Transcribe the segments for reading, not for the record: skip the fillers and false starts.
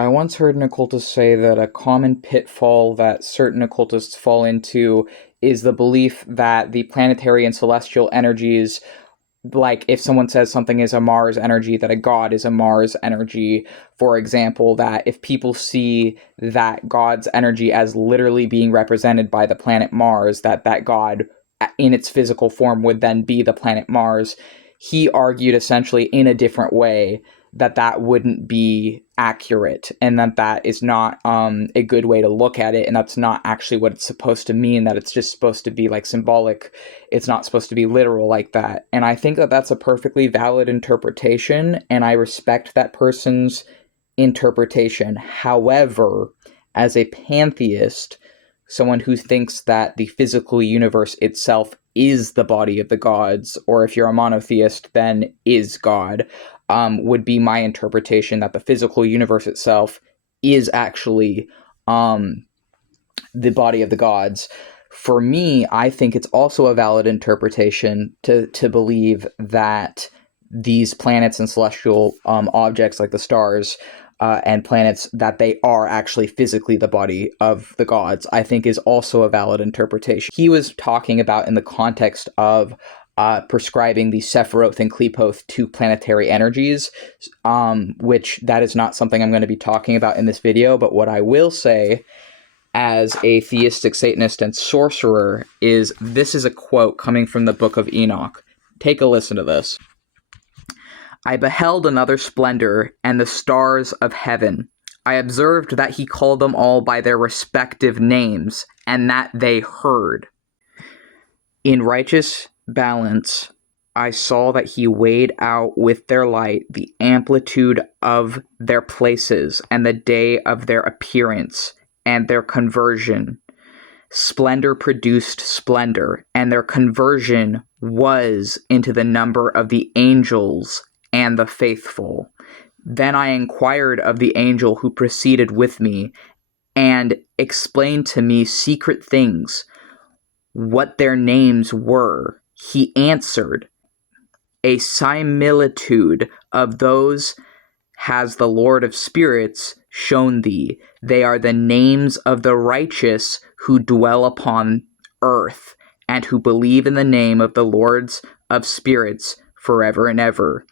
I once heard an occultist say that a common pitfall that certain occultists fall into is the belief that the planetary and celestial energies, like if someone says something is a Mars energy, that a god is a Mars energy. For example, that if people see that god's energy as literally being represented by the planet Mars, that god in its physical form would then be the planet Mars. He argued essentially in a different way that wouldn't be accurate, and that is not a good way to look at it, and that's not actually what it's supposed to mean, that it's just supposed to be like symbolic. It's not supposed to be literal like that. And I think that that's a perfectly valid interpretation, and I respect that person's interpretation. However, as a pantheist, someone who thinks that the physical universe itself is the body of the gods, or if you're a monotheist, then is God, would be my interpretation, that the physical universe itself is actually the body of the gods. For me, I think it's also a valid interpretation to believe that these planets and celestial objects like the stars and planets, that they are actually physically the body of the gods, I think is also a valid interpretation. He was talking about in the context of prescribing the Sephiroth and Qlipoth to planetary energies, which that is not something I'm going to be talking about in this video, but what I will say as a theistic Satanist and sorcerer is, this is a quote coming from the Book of Enoch. Take a listen to this. I beheld another splendor and the stars of heaven. I observed that he called them all by their respective names, and that they heard. In righteous balance, I saw that he weighed out with their light the amplitude of their places and the day of their appearance and their conversion. Splendor produced splendor, and their conversion was into the number of the angels and the faithful. Then I inquired of the angel who proceeded with me, and explained to me secret things, what their names were. He answered, a similitude of those has the Lord of spirits shown thee. They are the names of the righteous who dwell upon earth, and who believe in the name of the Lords of spirits forever and ever.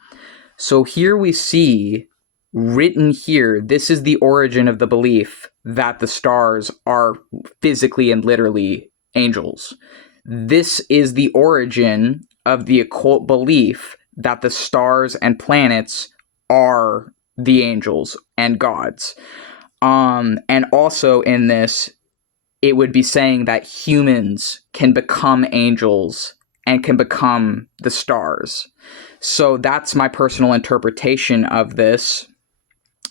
So here we see, written here, this is the origin of the belief that the stars are physically and literally angels. This is the origin of the occult belief that the stars and planets are the angels and gods. And also in this, it would be saying that humans can become angels and can become the stars. So that's my personal interpretation of this.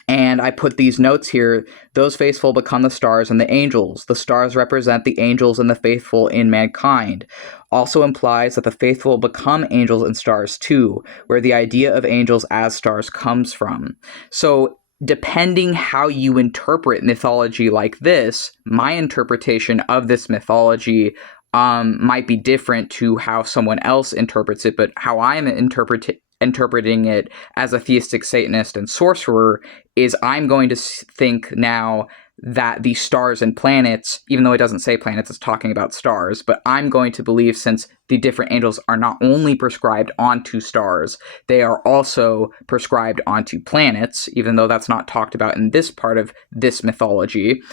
And I put these notes here. Those faithful become the stars and the angels. The stars represent the angels and the faithful in mankind. Also implies that the faithful become angels and stars too, where the idea of angels as stars comes from. So depending how you interpret mythology like this, my interpretation of this mythology might be different to how someone else interprets it, but how I'm interpreting it as a theistic Satanist and sorcerer is I'm going to think now that the stars and planets, even though it doesn't say planets, it's talking about stars, but I'm going to believe, since the different angels are not only prescribed onto stars, they are also prescribed onto planets, even though that's not talked about in this part of this mythology,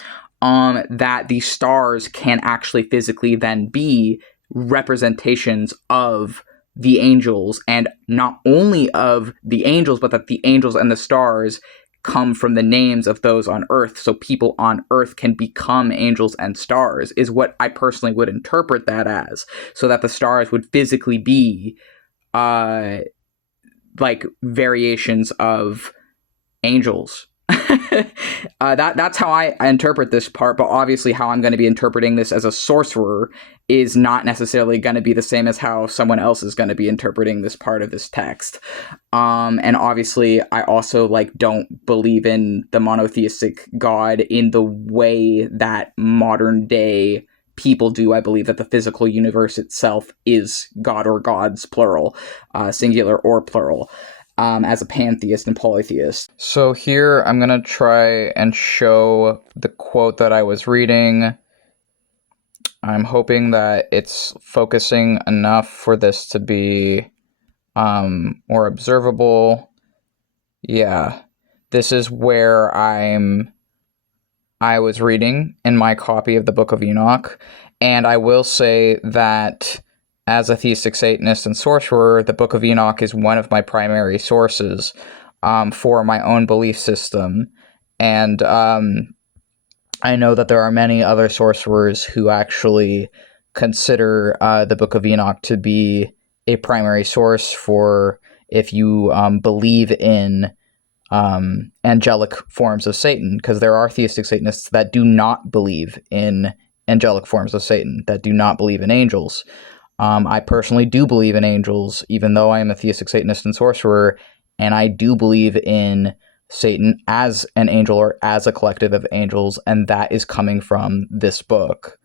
that the stars can actually physically then be representations of the angels, and not only of the angels, but that the angels and the stars come from the names of those on earth. So people on earth can become angels and stars, is what I personally would interpret that as. So that the stars would physically be like variations of angels. That's how I interpret this part, but obviously how I'm going to be interpreting this as a sorcerer is not necessarily going to be the same as how someone else is going to be interpreting this part of this text. And obviously I also don't believe in the monotheistic God in the way that modern day people do. I believe that the physical universe itself is God, or gods, plural, singular or plural. as a pantheist and polytheist. So here I'm going to try and show the quote that I was reading. I'm hoping that it's focusing enough for this to be more observable. Yeah, this is where I was reading in my copy of the Book of Enoch, and I will say that as a theistic Satanist and sorcerer, the Book of Enoch is one of my primary sources for my own belief system, and I know that there are many other sorcerers who actually consider the Book of Enoch to be a primary source for if you believe in angelic forms of Satan, because there are theistic Satanists that do not believe in angelic forms of Satan, that do not believe in angels. I personally do believe in angels, even though I am a theistic Satanist and sorcerer, and I do believe in Satan as an angel or as a collective of angels, and that is coming from this book.